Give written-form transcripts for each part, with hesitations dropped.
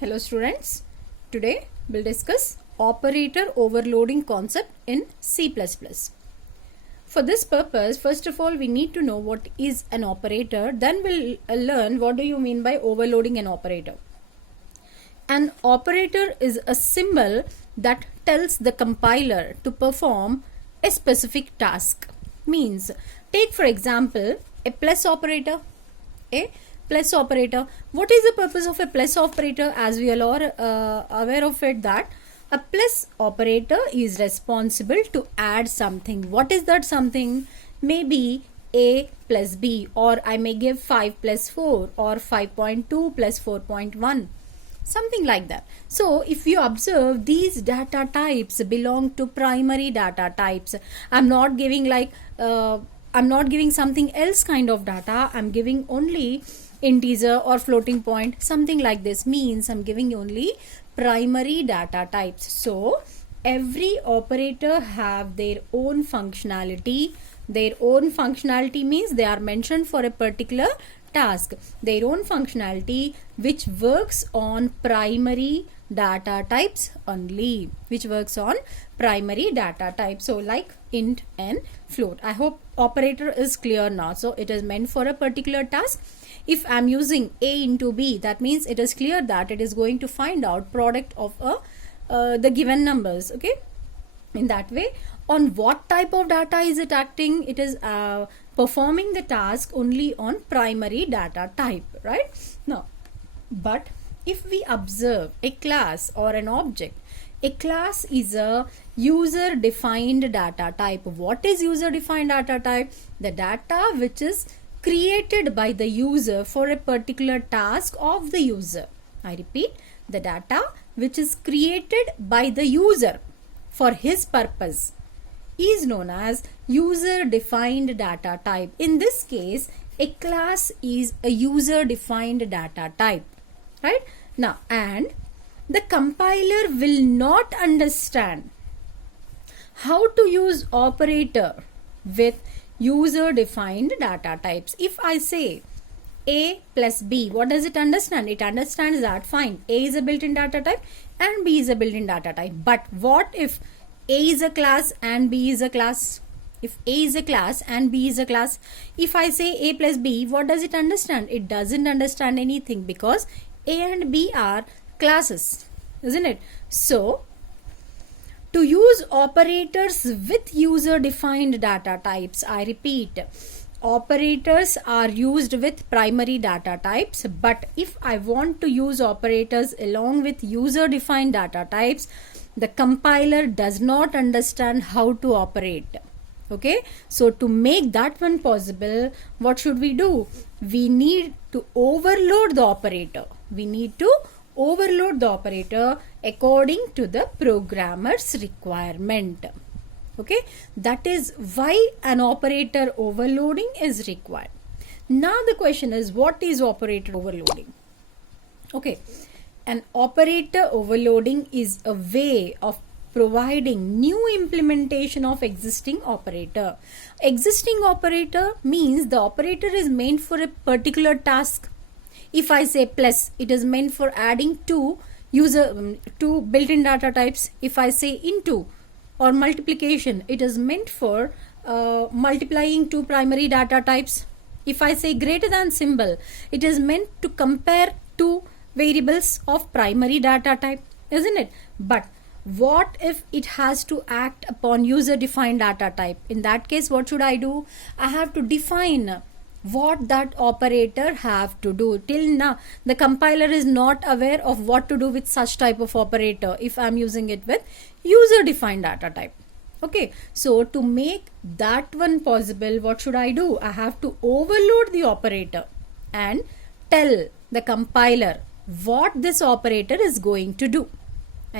Hello students, today we'll discuss operator overloading concept in C++. For this purpose, first of all we need to know what is an operator, then we'll learn what do you mean by overloading an operator. An operator is a symbol that tells the compiler to perform a specific task. Means, take for example a plus operator. What is the purpose of a plus operator? As we all are aware of it, that a plus operator is responsible to add something. What is that something? Maybe a plus b, or I may give 5 plus 4 or 5.2 plus 4.1. Something like that. So if you observe, these data types belong to primary data types. I'm not giving something else kind of data. I'm giving only integer or floating point, something like this. Means I'm giving only primary data types. So every operator have their own functionality. Their own functionality means they are mentioned for a particular task. Their own functionality which works on primary data types only. So like int and float. I hope operator is clear now. So it is meant for a particular task. If I am using a into b, that means it is clear that it is going to find out product of the given numbers. Okay, in that way, on what type of data is it acting? It is performing the task only on primary data type, right? Now, but if we observe a class or an object, a class is a user defined data type. What is user defined data type? The data which is created by the user for a particular task of the user. I repeat, the data which is created by the user for his purpose is known as user defined data type. In this case, a class is a user defined data type, right? Now, and the compiler will not understand how to use operator with user defined data types. If I say a plus b, what does it understand? It understands that fine, a is a built-in data type and b is a built-in data type. But what if a is a class and b is a class? If a is a class and b is a class, if I say a plus b, what does it understand? It doesn't understand anything, because a and b are classes, isn't it? So to use operators with user defined data types, I repeat, operators are used with primary data types, but if I want to use operators along with user defined data types, the compiler does not understand how to operate. Okay, so to make that one possible, what should we do? We need to overload the operator. According to the programmer's requirement. Okay, that is why an operator overloading is required. Now the question is, what is operator overloading? Okay, an operator overloading is a way of providing new implementation of existing operator. Existing operator means the operator is meant for a particular task. If I say plus, it is meant for adding two built-in data types. If I say into or multiplication, it is meant for multiplying two primary data types. If I say greater than symbol, it is meant to compare two variables of primary data type, isn't it? But what if it has to act upon user defined data type? In that case, what should I do? I have to define what that operator have to do. Till now, the compiler is not aware of what to do with such type of operator if I'm using it with user defined data type. Okay, so to make that one possible, what should I do? I have to overload the operator and tell the compiler what this operator is going to do. So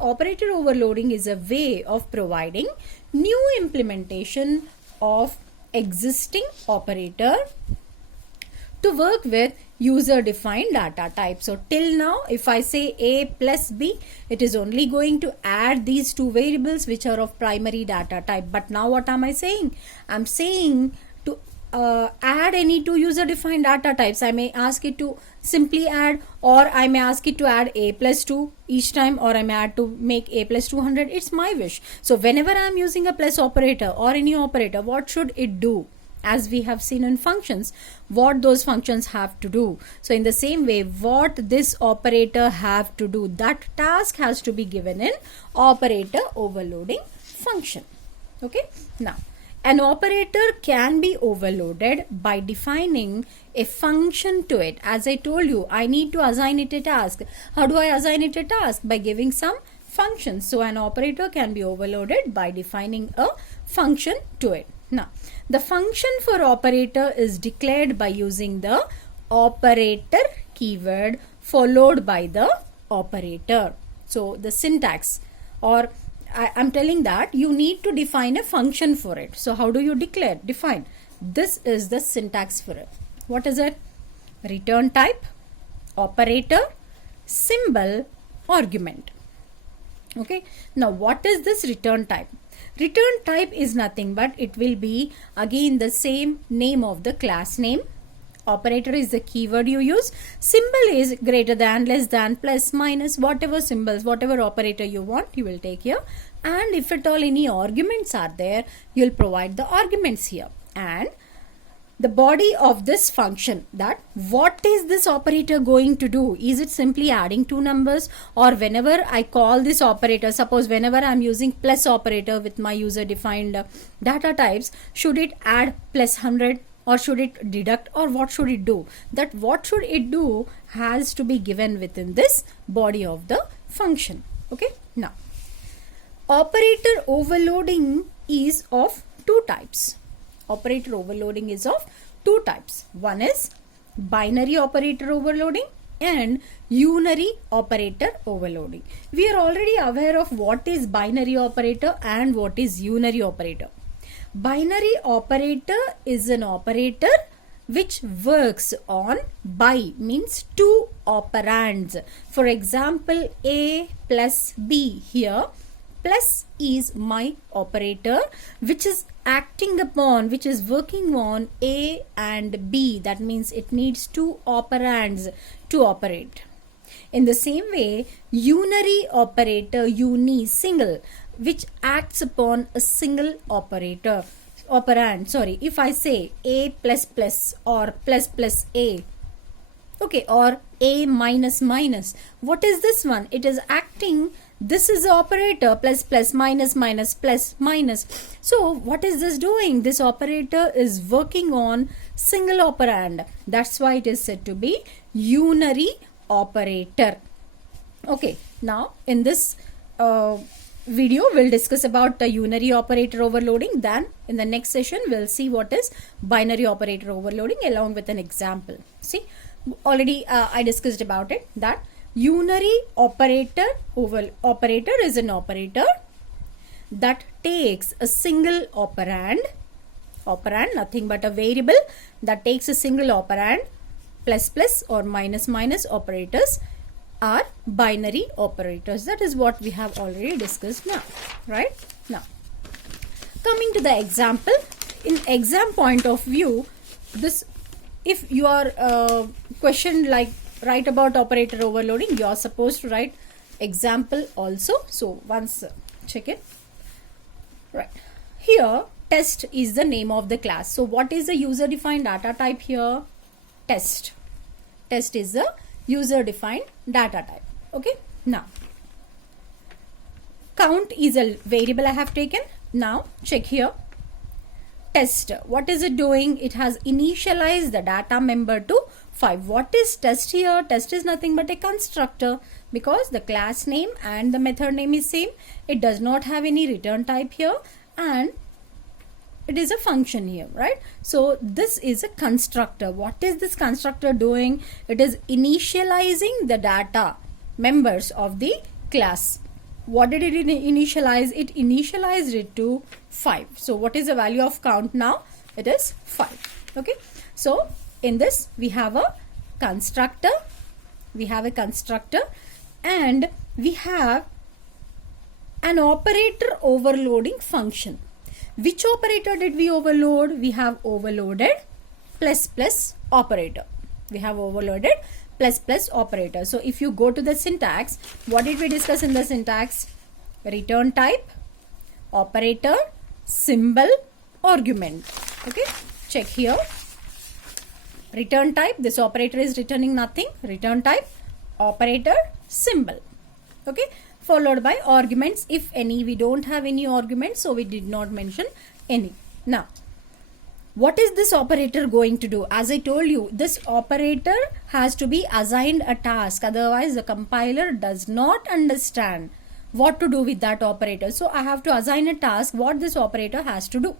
operator overloading is a way of providing new implementation of existing operator to work with user defined data type. So till now, if I say a plus b, it is only going to add these two variables which are of primary data type. But now what am I saying? I'm saying to add any two user defined data types. I may ask it to simply add, or I may ask it to add a plus 2 each time, or I may add to make a plus 200. It's my wish. So whenever I am using a plus operator or any operator, what should it do? As we have seen in functions, what those functions have to do. So in the same way, what this operator have to do, that task has to be given in operator overloading function. Okay. Now, an operator can be overloaded by defining a function to it. As I told you, I need to assign it a task. How do I assign it a task? By giving some function. So an operator can be overloaded by defining a function to it. Now, the function for operator is declared by using the operator keyword followed by the operator. So the syntax, or I'm telling that you need to define a function for it. So how do you define? This is the syntax for it. What is it? Return type, operator, symbol, argument. Okay. Now what is this return type? Return type is nothing but it will be again the same name of the class name. Operator is the keyword you use. Symbol is greater than, less than, plus, minus, whatever symbols, whatever operator you want, you will take here. And if at all any arguments are there, you'll provide the arguments here. And the body of this function, that what is this operator going to do? Is it simply adding two numbers, or whenever I call this operator, suppose whenever I'm using plus operator with my user defined data types, should it add plus 100 or should it deduct, or what should it do? That what should it do has to be given within this body of the function. Okay. Now, operator overloading is of two types. Operator overloading is of two types. One is binary operator overloading and unary operator overloading. We are already aware of what is binary operator and what is unary operator. Binary operator is an operator which works on by, means two operands. For example, A plus B here. Plus is my operator which is acting upon, which is working on A and B. That means it needs two operands to operate. In the same way, unary operator, single, which acts upon a single operand. Sorry, if I say A plus plus or plus plus A, okay, or A minus minus, what is this one? It is acting. This is the operator, plus plus minus minus plus minus. So what is this doing? This operator is working on single operand. That's why it is said to be unary operator. Okay, now in this video we'll discuss about the unary operator overloading. Then in the next session we'll see what is binary operator overloading along with an example. See, already I discussed about it, that unary operator is an operator that takes a single operand, nothing but a variable that takes a single operand. Plus plus or minus minus operators are binary operators. That is what we have already discussed now, right? Now, coming to the example, in exam point of view, this, if you are questioned like write about operator overloading, you are supposed to write example also. So once check it. Right. Here test is the name of the class. So what is the user defined data type here? Test. Test is the user defined data type. Okay. Now, count is a variable I have taken. Now check here. Test. What is it doing? It has initialized the data member to 5. What is test here? Test is nothing but a constructor, because the class name and the method name is same. It does not have any return type here and it is a function here, right? So this is a constructor. What is this constructor doing? It is initializing the data members of the class. What did it initialize? It initialized it to 5. So what is the value of count now? It is 5. Okay. So in this we have a constructor. And we have an operator overloading function. Which operator did we overload? We have overloaded plus plus operator. We have overloaded plus plus operator. So if you go to the syntax, what did we discuss in the syntax? Return type, operator, symbol, argument. Okay, check here. Return type, this operator is returning nothing. Return type, operator, symbol. Okay, followed by arguments, if any. We don't have any arguments, so we did not mention any. Now, what is this operator going to do? As I told you, this operator has to be assigned a task. Otherwise, the compiler does not understand what to do with that operator. So I have to assign a task what this operator has to do.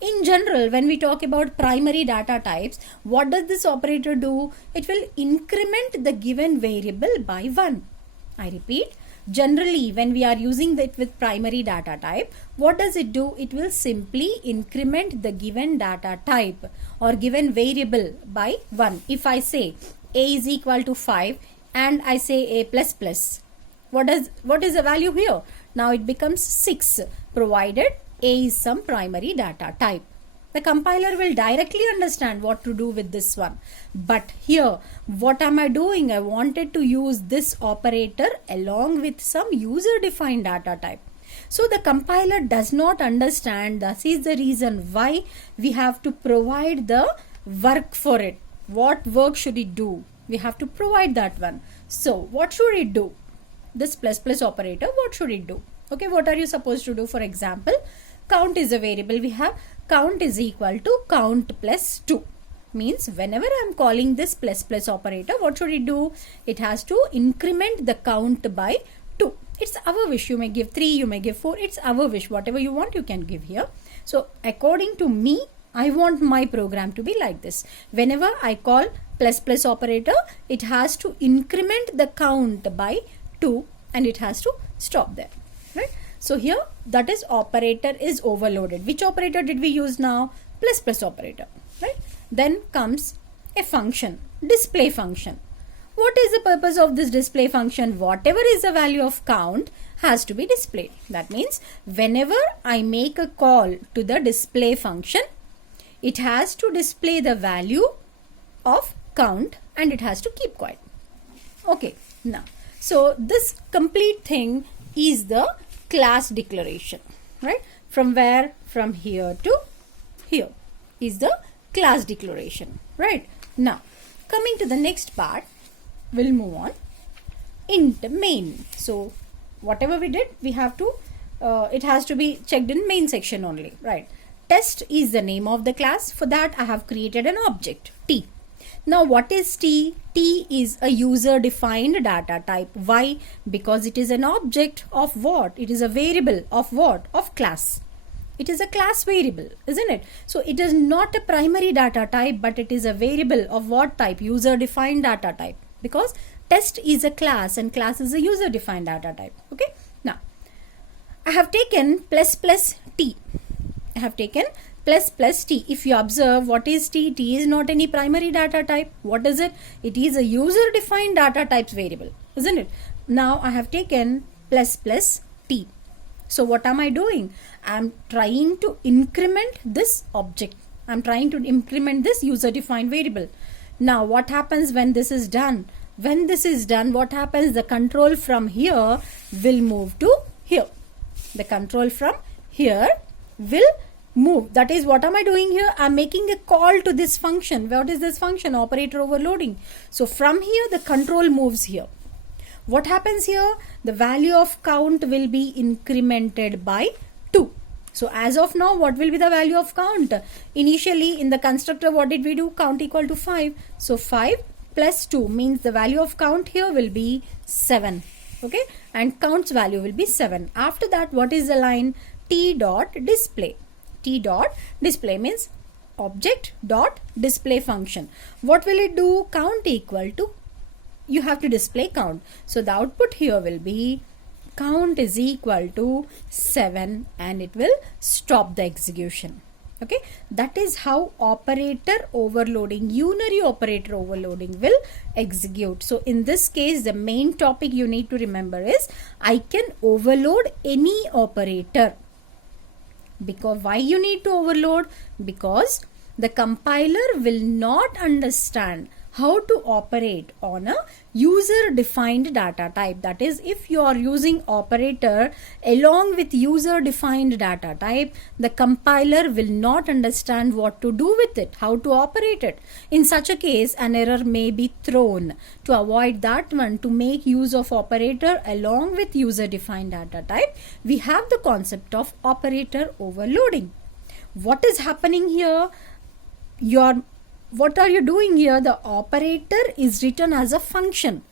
In general, when we talk about primary data types, what does this operator do? It will increment the given variable by 1. I repeat, generally when we are using that with primary data type, what does it do? It will simply increment the given data type or given variable by 1. If I say a is equal to 5 and I say a plus plus, what is the value here? Now it becomes 6, provided a is some primary data type. The compiler will directly understand what to do with this one. But here, what am I doing? I wanted to use this operator along with some user-defined data type. So the compiler does not understand. That is the reason why we have to provide the work for it. What work should it do? We have to provide that one. So what should it do? This plus plus operator, what should it do? Okay, what are you supposed to do? For example, count is a variable. We have count is equal to count plus 2. Means whenever I am calling this plus plus operator, what should it do? It has to increment the count by 2. It's our wish. You may give 3, you may give 4. It's our wish. Whatever you want, you can give here. So according to me, I want my program to be like this. Whenever I call plus plus operator, it has to increment the count by 2 and it has to stop there. Right? So here, that is operator is overloaded. Which operator did we use now? Plus plus operator. Right? Then comes a function, display function. What is the purpose of this display function? Whatever is the value of count has to be displayed. That means whenever I make a call to the display function, it has to display the value of count and it has to keep quiet. Okay, now, so this complete thing is the class declaration, right? From where? From here to here is the class declaration, right? Now, coming to the next part, we'll move on. Int main. So, whatever we did, we have to, it has to be checked in main section only, right? Test is the name of the class. For that, I have created an object, T. Now, what is T? T is a user-defined data type. Why? Because it is an object of what? It is a variable of what? Of class. It is a class variable, isn't it? So, it is not a primary data type, but it is a variable of what type? User-defined data type. Because test is a class and class is a user-defined data type. Okay. Now, I have taken plus plus T. I have taken plus plus T. If you observe, what is T? T is not any primary data type. What is it? It is a user-defined data types variable, isn't it? Now I have taken plus plus T. So what am I doing? I am trying to increment this object. I am trying to increment this user-defined variable. Now what happens when this is done? When this is done, what happens? The control from here will move to here. The control from here will move. That is, what am I doing here? I am making a call to this function. What is this function? Operator overloading. So from here, the control moves here. What happens here? The value of count will be incremented by 2. So as of now, what will be the value of count? Initially in the constructor, what did we do? Count equal to 5. So 5 plus 2 means the value of count here will be 7. Okay, and count's value will be 7. After that, what is the line? T dot display. T dot display means object dot display function. What will it do? Count equal to, you have to display count. So the output here will be count is equal to 7 and it will stop the execution. Okay, that is how operator overloading, unary operator overloading will execute. So in this case, the main topic you need to remember is I can overload any operator. Because why you need to overload? Because the compiler will not understand how to operate on a user defined data type. That is, if you are using operator along with user defined data type, the compiler will not understand what to do with it, how to operate it. In such a case, an error may be thrown. To avoid that one, to make use of operator along with user defined data type, we have the concept of operator overloading. What is happening here? What are you doing here? The operator is written as a function.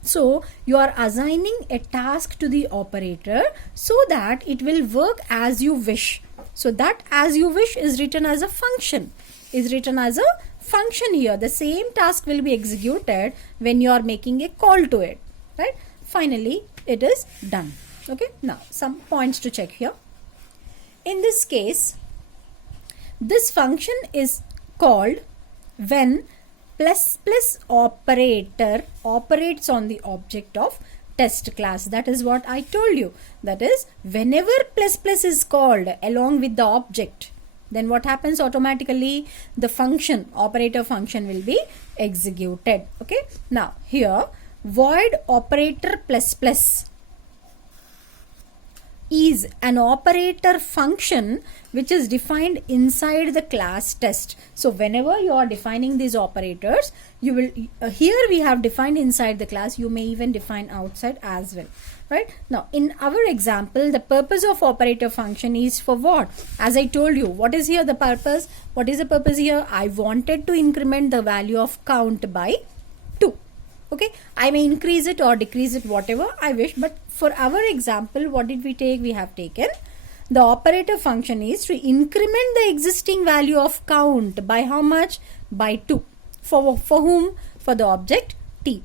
So you are assigning a task to the operator so that it will work as you wish. So that as you wish is written as a function. Here. The same task will be executed when you are making a call to it. Right? Finally, it is done. Okay. Now some points to check here. In this case, this function is called when operator operates on the object of test class. That is what I told you. That is, whenever is called along with the object, then what happens? Automatically the function, operator function, will be executed. Okay. Now here, void operator is an operator function which is defined inside the class test. So whenever you are defining these operators, you will here we have defined inside the class. You may even define outside as well. Right? Now in our example, the purpose of operator function is for what? As I told you, what is here the purpose? What is the purpose here? I wanted to increment the value of count by 2. Okay, I may increase it or decrease it, whatever I wish, but for our example, what did we take? We have taken the operator function is to increment the existing value of count by how much? By 2. For whom? For the object t.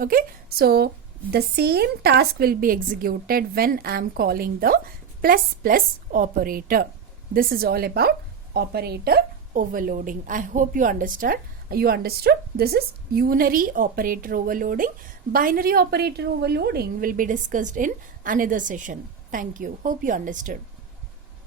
Okay, so the same task will be executed when I am calling the plus operator. This is all about operator overloading. I hope you understood. This is unary operator overloading. Binary operator overloading will be discussed in another session. Thank you. Hope you understood.